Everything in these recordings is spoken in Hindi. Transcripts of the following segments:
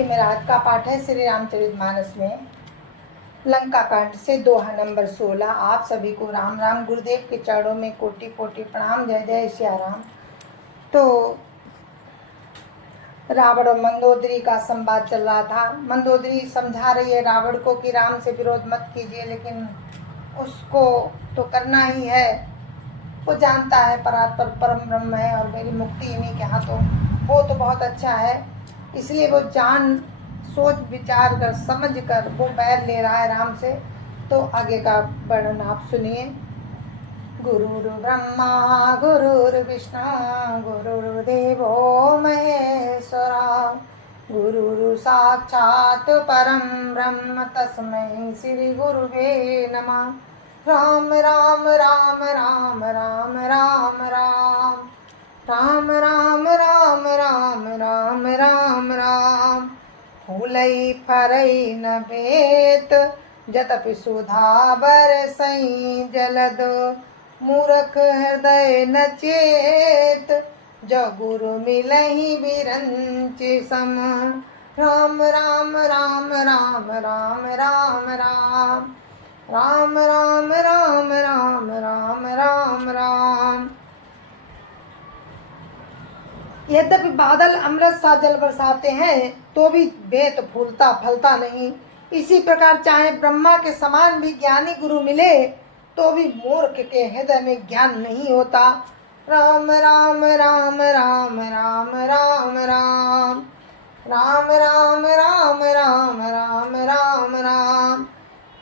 देखिए, मेरा आज का पाठ है श्री रामचरितमानस में लंका कांड से दोहा नंबर 16। आप सभी को राम राम। गुरुदेव के चरणों में कोटि कोटि प्रणाम। जय जय सिया राम। तो रावण और मंदोदरी का संवाद चल रहा था। मंदोदरी समझा रही है रावण को कि राम से विरोध मत कीजिए, लेकिन उसको तो करना ही है। वो जानता है परात्पर परम ब्रह्म है और मेरी मुक्ति इन्हीं के हाथों हो तो बहुत अच्छा है, इसलिए वो जान सोच विचार कर समझ कर वो बैर ले रहा है राम से। तो आगे का वर्णन आप सुनिए। गुरुर् ब्रह्मा गुरुर्विष्णु गुरुर्देवो महेश्वरा गुरुर् साक्षात् परम ब्रह्म तस्मै श्री गुरुवे नमः। राम राम राम राम राम राम राम राम राम राम राम राम राम राम। फूलै फरै न भेत जतपि सुधा बरसई जलद मूर्ख हृदय न चेत जो गुरु मिलहि बिरंच सम। राम राम राम राम राम राम राम राम राम राम राम राम राम राम। यद्यपि बादल अमृत सा जल बरसाते हैं तो भी बेत फूलता फलता नहीं। इसी प्रकार चाहे ब्रह्मा के समान भी ज्ञानी गुरु मिले तो भी मूर्ख के हृदय में ज्ञान नहीं होता। राम राम राम राम राम राम राम राम राम राम राम राम राम राम।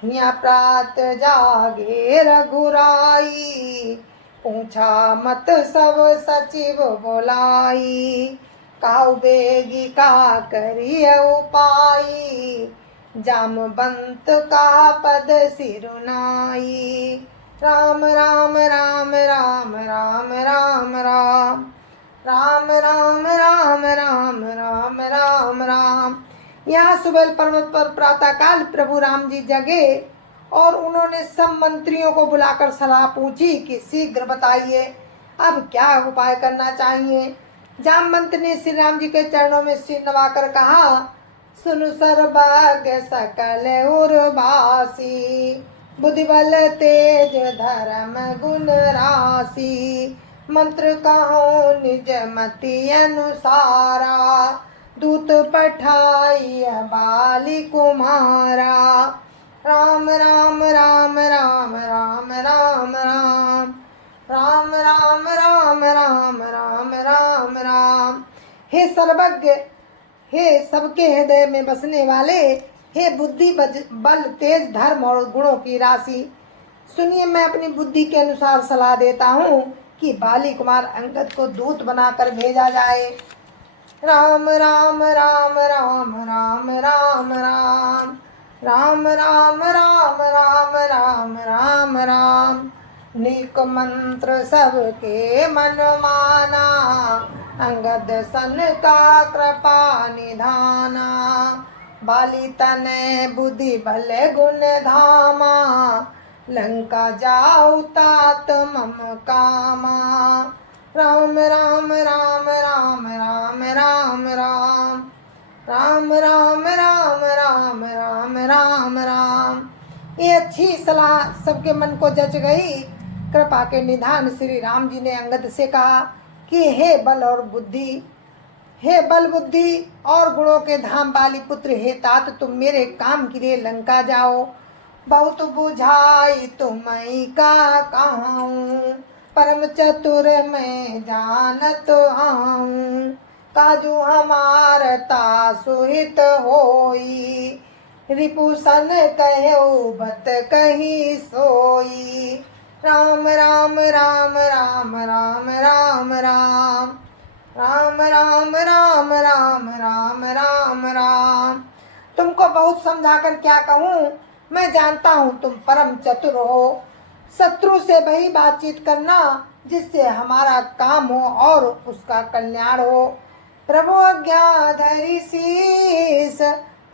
हिया प्रात जागे रघुराई पूछा मत सब सचिव बोलाई। काहु बेगी का करिय उपाई जामवंत का पद सिरुनाई। राम राम राम राम राम राम राम राम राम राम राम राम राम राम। यहाँ सुबेल पर्वत पर प्रातःकाल प्रभु राम जी जगे और उन्होंने सब मंत्रियों को बुलाकर सलाह पूछी कि शीघ्र बताइए अब क्या उपाय करना चाहिए। जामवंत ने श्री राम जी के चरणों में सिर नवाकर कहा, सुनु सर्वज्ञ सकल उर्वासी बुद्धि बल तेज धर्म गुण राशि। मंत्र कहो निज मति अनुसारा दूत पठाई बाली कुमारा। राम राम राम राम राम राम राम राम राम राम राम राम राम राम। हे सर्वज्ञ, हे सबके हृदय में बसने वाले, हे बुद्धि बल तेज धर्म और गुणों की राशि, सुनिए मैं अपनी बुद्धि के अनुसार सलाह देता हूँ कि बाली कुमार अंगद को दूत बनाकर भेजा जाए। राम राम राम राम राम राम राम राम राम राम राम राम राम राम। नीक मंत्र सबके मन माना अंगद सन का कृपा निधाना। बाली तनय बुद्धि बल गुण धामा लंका जाऊ तात मम कामा। राम राम राम राम राम राम राम राम राम राम राम राम राम राम। ये अच्छी सलाह सबके मन को जच गई। कृपा के निधान श्री राम जी ने अंगद से कहा कि हे बल और बुद्धि, हे बल बुद्धि और गुणों के धाम बाली पुत्र, हे तात तुम मेरे काम के लिए लंका जाओ। बहुत बुझाई तुम्हें का कहूँ परम चतुर मैं जानत आऊँ। काजू हमारता सुहित होई रिपुसन कहो बत कही सोई। राम राम राम राम राम राम राम राम राम राम राम राम राम राम। तुमको बहुत समझाकर क्या कहूँ, मैं जानता हूँ तुम परम चतुर हो। शत्रु से वही बातचीत करना जिससे हमारा काम हो और उसका कल्याण हो। प्रभु आज्ञा धरि शीस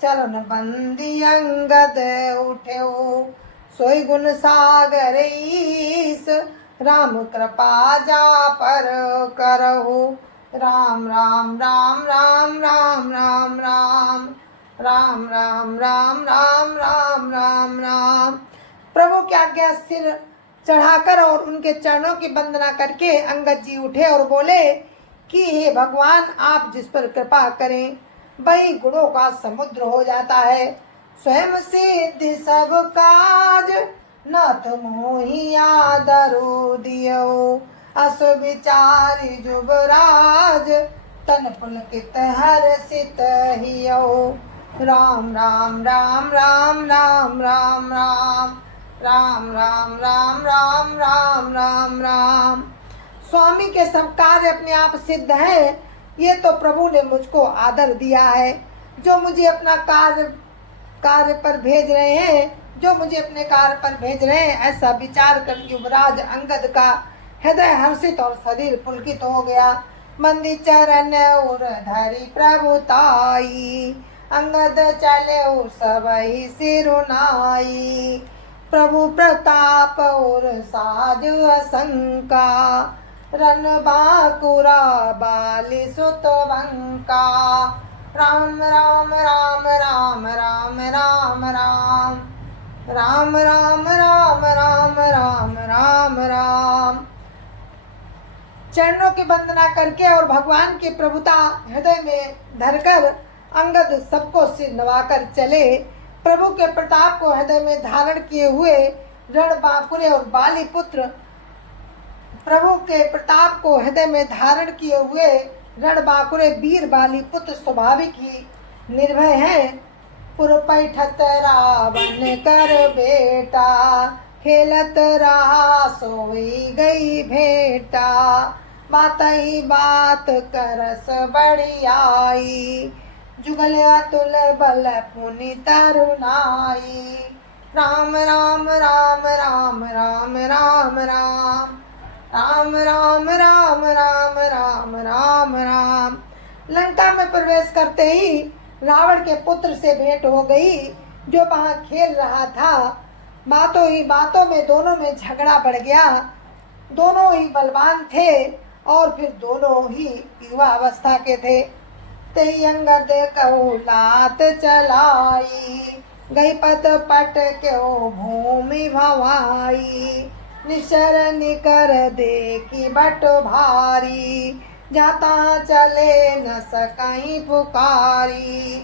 चरण बंदी अंगद उठे सोई गुण सागर ईस। राम कृपा जा पर करहु राम राम राम राम राम राम राम राम राम राम राम राम राम राम। प्रभु की आज्ञा सिर चढ़ाकर और उनके चरणों की वंदना करके अंगद जी उठे और बोले कि हे भगवान, आप जिस पर कृपा करें वही गुणों का समुद्र हो जाता है। स्वयं सिद्ध सब काज नाथ मोहि आदरो दियो, अस विचारि जुबराज तन पुलकित हर्षित हियो। राम राम राम राम राम राम राम राम राम राम राम राम राम राम। स्वामी के सब कार्य अपने आप सिद्ध है, ये तो प्रभु ने मुझको आदर दिया है। जो मुझे अपना कार्य पर भेज रहे हैं, जो मुझे अपने कार्य पर भेज रहे हैं, ऐसा विचार कर युवराज अंगद का हृदय हर्षित और शरीर पुलकित हो गया। मंदी चरण उर धरि प्रभुताई, अंगद चले सबहि सिरुनाई। प्रभु प्रताप और साज असंका, रन बाकुरा बाली सुत बंका। राम राम राम राम राम राम राम राम राम राम राम राम राम राम। चरणों की वंदना करके और भगवान की प्रभुता हृदय में धरकर अंगद सबको सिर नवाकर चले। प्रभु के प्रताप को हृदय में धारण किए हुए रणबांकुरे और बाली पुत्र, प्रभु के प्रताप को हृदय में धारण किए हुए रणबांकुरे वीर बाली पुत्र स्वाभाविक ही निर्भय हैं। पुरपैठत रावण कर बेटा, खेलत रहा सोई गई भेटा। बात ही बात करस बढ़ियाई, जुगल अतुल बल पुनि तरुणाई। राम राम राम राम राम राम राम राम राम राम राम राम राम राम। लंका में प्रवेश करते ही रावण के पुत्र से भेंट हो गई, जो वहाँ खेल रहा था। बातों ही बातों में दोनों में झगड़ा बढ़ गया। दोनों ही बलवान थे और फिर दोनों ही युवा अवस्था के थे। ते अंगद कहु लात चलाई, गई पत पट क्यों भूमि भवाई। निशर निकर देखी बट भारी, जाता चले न सकहीं पुकारी।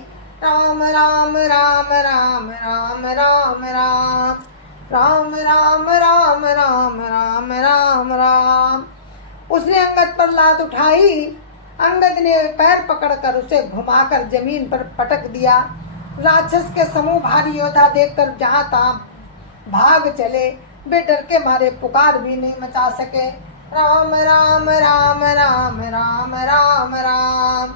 राम राम राम राम राम राम राम राम राम राम राम राम राम राम। उसने अंगद पर लात उठाई। अंगद ने पैर पकड़कर उसे घुमाकर जमीन पर पटक दिया। राक्षस के समूह भारी योद्धा देखकर जहाँ तहाँ भाग चले। वे डर के मारे पुकार भी नहीं मचा सके। राम राम राम राम राम राम राम राम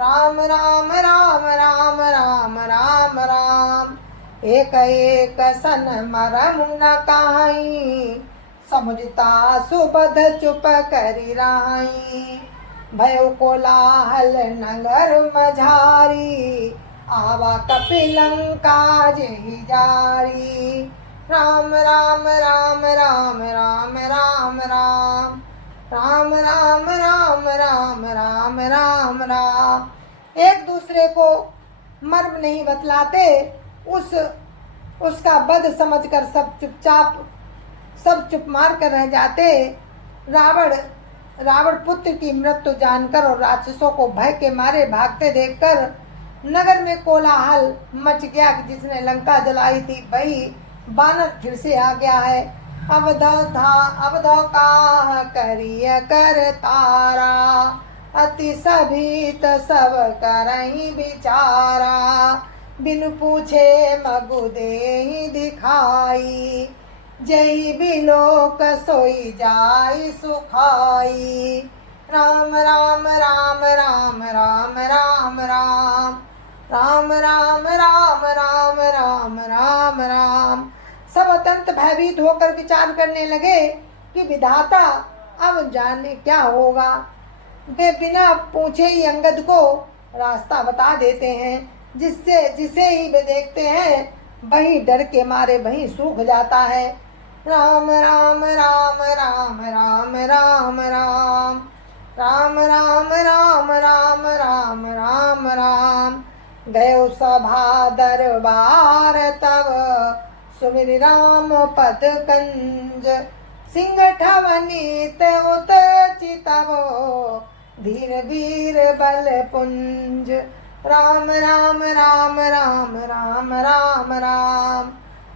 राम राम राम राम राम राम। एक एक सन मरम न काई, समुझता सुबध चुप करी राई। भयो कोलाहल नगर मझारी, आवा कपिलंका जेहि जारी। राम राम राम राम राम राम राम राम राम राम राम राम राम राम। एक दूसरे को मर्म नहीं बतलाते। उसका वध समझकर सब चुप मार कर रह जाते। रावण पुत्र की मृत्यु जानकर और राक्षसों को भय के मारे भागते देखकर नगर में कोलाहल मच गया कि जिसने लंका जलाई थी वही बानर फिर से आ गया है। अवधौ का करिय कर तारा, अति सभीत सब करही बिचारा। बिनु पूछे मगु देहि दिखाई, जही बिलोक सोई जाई सुखाई। राम राम राम राम राम राम राम राम राम राम राम राम राम राम। सब अत्यंत भयभीत होकर विचार करने लगे कि विधाता अब जाने क्या होगा। वे बिना पूछे ही अंगद को रास्ता बता देते हैं। जिसे ही वे देखते हैं वही डर के मारे वही सूख जाता है। राम राम राम राम राम राम राम राम राम राम राम राम राम राम। गयो सभा दरबार तब सुमिर राम पद कंज। सिंह ठवनीत उत चितवो धीर वीर बल पुंज। राम राम राम राम राम राम राम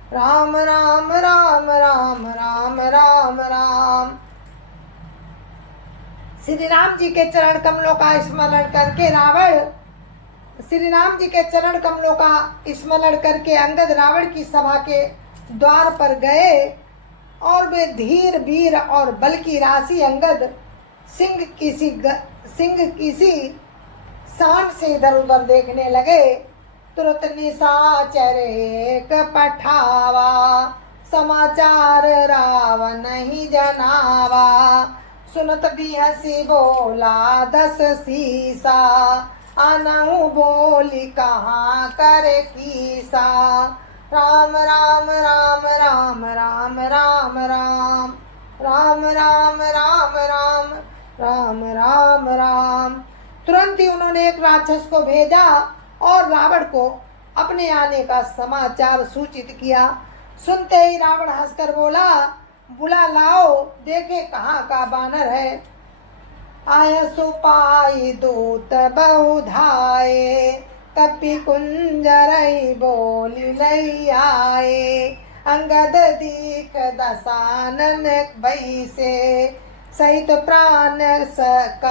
राम राम राम राम राम राम राम। श्री राम जी के चरण कमलों का स्मरण करके रावण, श्री राम जी के चरण कमलों का स्मरण करके अंगद रावण की सभा के द्वार पर गए और वे धीर वीर और बल की राशि अंगद सिंह किसी शान से इधर उधर देखने लगे। तुरंत निशाचर एक पठावा समाचार रावण ही जनावा। सुनत भी हसी बोला दस सीसा अनहु बोली कहाँ करे कीसा। राम राम राम राम राम राम राम राम राम राम राम राम राम राम। तुरंत ही उन्होंने एक राक्षस को भेजा और रावण को अपने आने का समाचार सूचित किया। सुनते ही रावण हंसकर बोला, बुला लाओ देखे कहाँ का बानर है। आय सुपाई दूत बहुधाए कपि कुंजरई बोली लई आए। अंगद दीख दसानन बैसे सहित प्राण सक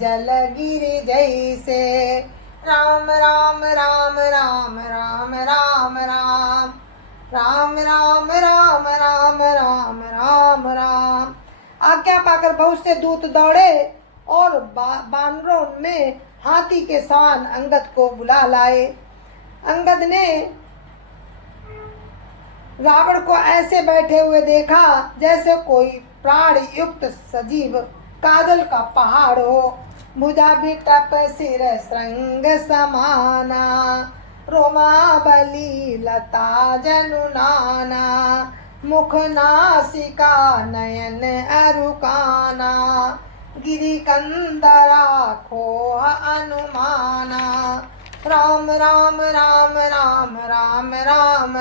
जल गिरि जैसे। राम राम राम राम राम राम राम राम राम राम राम राम राम राम। आज्ञा पाकर बहुत से दूत दौड़े और बानरों में हाथी के समान अंगद को बुला लाए। अंगद ने रावण को ऐसे बैठे हुए देखा जैसे कोई प्राण युक्त सजीव काजल का पहाड़ हो। भुजा बिटप सिर श्रृंग समाना रोमा बली लता जनु नाना। मुख नासिका नयन अरुकाना गिरि कंदरा खोह अनुमाना। राम राम राम राम राम राम राम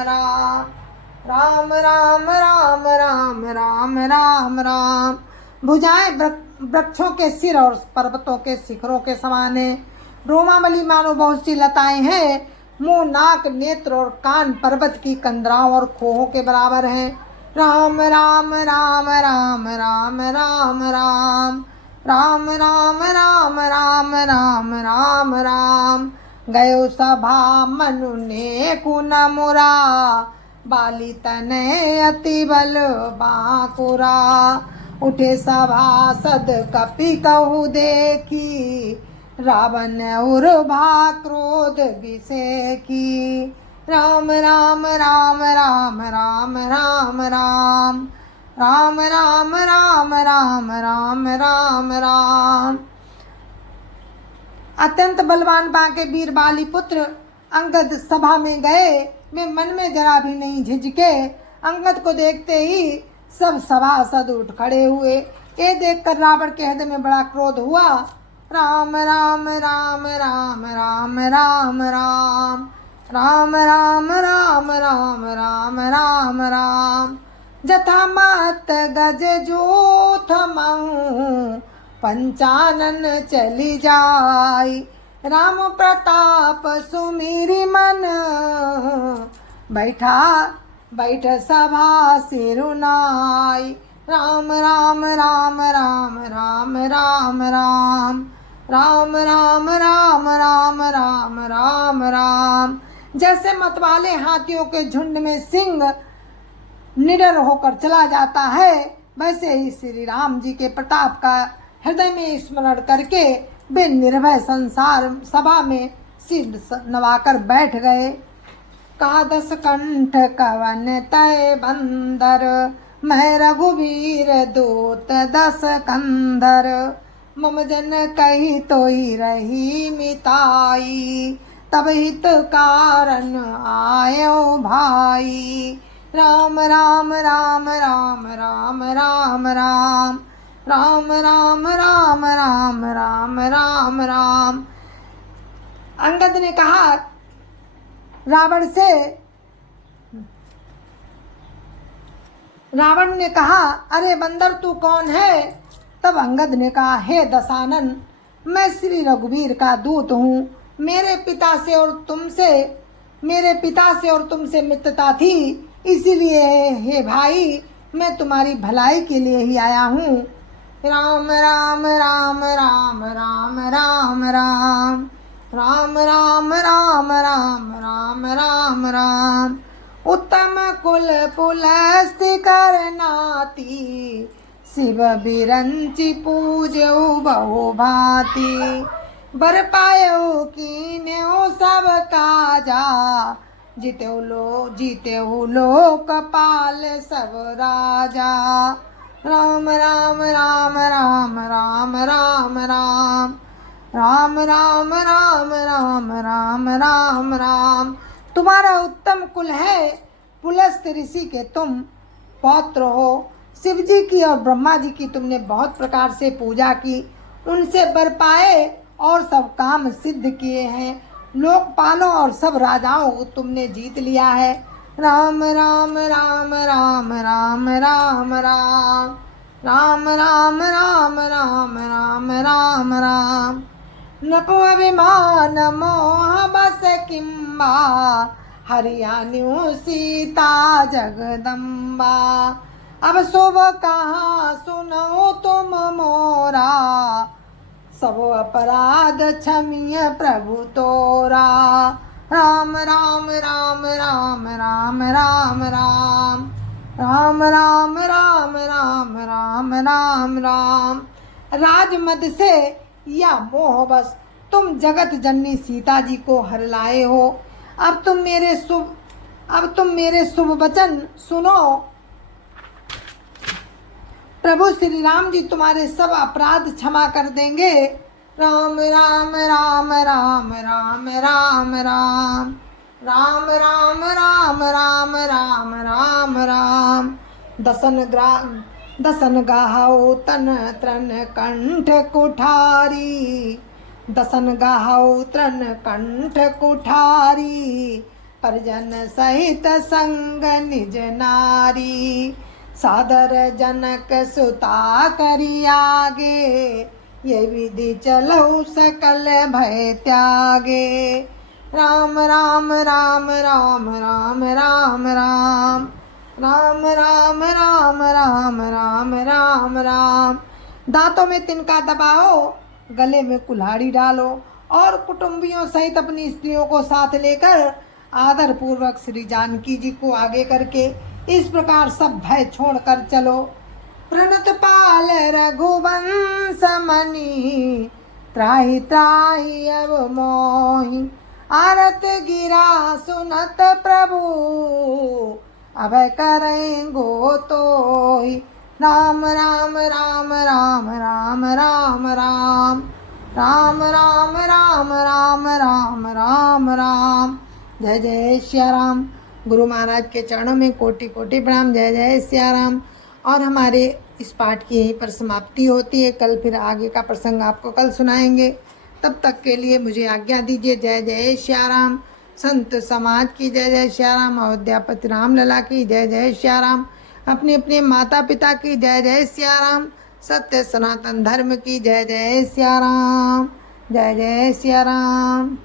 राम राम राम राम राम राम राम। भुजाएं वृक्षों के सिर और पर्वतों के शिखरों के समान है। रोमावली मानो बहुत सी लताएं हैं। मुंह नाक नेत्र और कान पर्वत की कंदराओं और खोहों के बराबर हैं। राम राम राम राम राम राम राम राम राम राम राम राम राम राम। गयो सभा मनु ने कुन मुरा बाली तने अति बल बाकुरा। उठे सभासद कपि कहु देखी रावण उर्भा क्रोध विषेकी। राम राम राम राम राम राम राम राम राम राम राम राम राम राम। अत्यंत बलवान बांके वीर बाली पुत्र अंगद सभा में गए। वे मन में जरा भी नहीं झिझके। अंगद को देखते ही सब सभासद उठ खड़े हुए। ये देखकर रावण के हृदय में बड़ा क्रोध हुआ। राम राम राम राम राम राम राम राम राम राम राम राम राम राम। जथा मत गज जोथ महु पंचानन चली जाई। राम प्रताप सुमिरि मन बैठ सभा सिरुनाई। राम राम राम राम राम राम राम राम राम राम राम राम राम राम। जैसे मतवाले हाथियों के झुंड में सिंह निडर होकर चला जाता है, वैसे ही श्री राम जी के प्रताप का हृदय में स्मरण करके वे निर्भय संसार सभा में सिर नवाकर बैठ गए। कादस कंठ कवन तय बंदर मैं रघुवीर दूत दस कंधर। मम जन कही तोई रही मिताई तब हित कारण आयो भाई। राम राम राम राम राम राम राम राम राम राम राम राम राम राम। अंगद ने कहा रावण से, रावण ने कहा अरे बंदर तू कौन है? तब अंगद ने कहा हे दशानन, मैं श्री रघुवीर का दूत हूँ। मेरे पिता से और तुमसे मित्रता थी, इसीलिए हे भाई मैं तुम्हारी भलाई के लिए ही आया हूँ। राम राम राम राम राम राम राम राम राम राम राम राम राम राम। उत्तम कुल पुलस्ति करनाती, शिव बिरंचि पूजऊ बहु भांति। बर पायो कीन्यो सब काजा, जीतेऊ लोकपाल सब राजा। राम राम राम राम राम राम राम राम राम राम राम राम राम राम। तुम्हारा उत्तम कुल है, पुलस्त ऋषि के तुम पौत्र हो। शिव जी की और ब्रह्मा जी की तुमने बहुत प्रकार से पूजा की, उनसे वर पाए और सब काम सिद्ध किए हैं। लोकपालों और सब राजाओं को तुमने जीत लिया है। राम राम राम राम राम राम राम राम राम राम राम राम राम राम। नपो अभिमान मोह बस किम्बा, हरियाणु सीता जगदम्बा। अब शुभ कहाँ सुनो तुम मोरा, सब अपराध क्षमीय प्रभु तोरा। राम राम राम राम राम राम राम राम राम राम राम राम राम राम। राजमद से या मोह बस तुम जगत जननी सीता जी को हर लाए हो। अब तुम मेरे शुभ वचन सुनो। प्रभु श्री राम जी तुम्हारे सब अपराध क्षमा कर देंगे। राम राम राम राम राम राम राम राम राम राम राम राम राम राम। दसन गाहौ तन त्रन कंठ कुठारी, दसन गाहौ त्रन कंठ कुठारी। परिजन सहित संग निज नारी, सादर जनक सुता करी आगे। ये विधि चलऊ सकल भय त्यागे। राम राम राम राम राम राम राम राम राम राम राम राम राम राम। दांतों में तिनका दबाओ, गले में कुल्हाड़ी डालो और कुटुंबियों सहित अपनी स्त्रियों को साथ लेकर आदर पूर्वक श्री जानकी जी को आगे करके इस प्रकार सब भय छोड़कर चलो। प्रणत पाल रघुवंश मणि, त्राहि त्राहि अब मोहि। आरत गिरा सुनत प्रभु, अभय करेंगो तोहि। राम राम राम राम राम राम राम राम राम राम राम राम राम राम। जय जय श्या राम। गुरु महाराज के चरणों में कोटि कोटि प्रणाम। जय जय श्या राम। और हमारे इस पाठ की यहीं पर समाप्ति होती है। कल फिर आगे का प्रसंग आपको कल सुनाएंगे। तब तक के लिए मुझे आज्ञा दीजिए। जय जय श्या राम। संत समाज की जय जय श्या राम। अयोध्यापति राम लला की जय जय श्या राम। अपने अपने माता पिता की जय जय श्या राम। सत्य सनातन धर्म की जय जय श्या राम। जय जय श्या राम।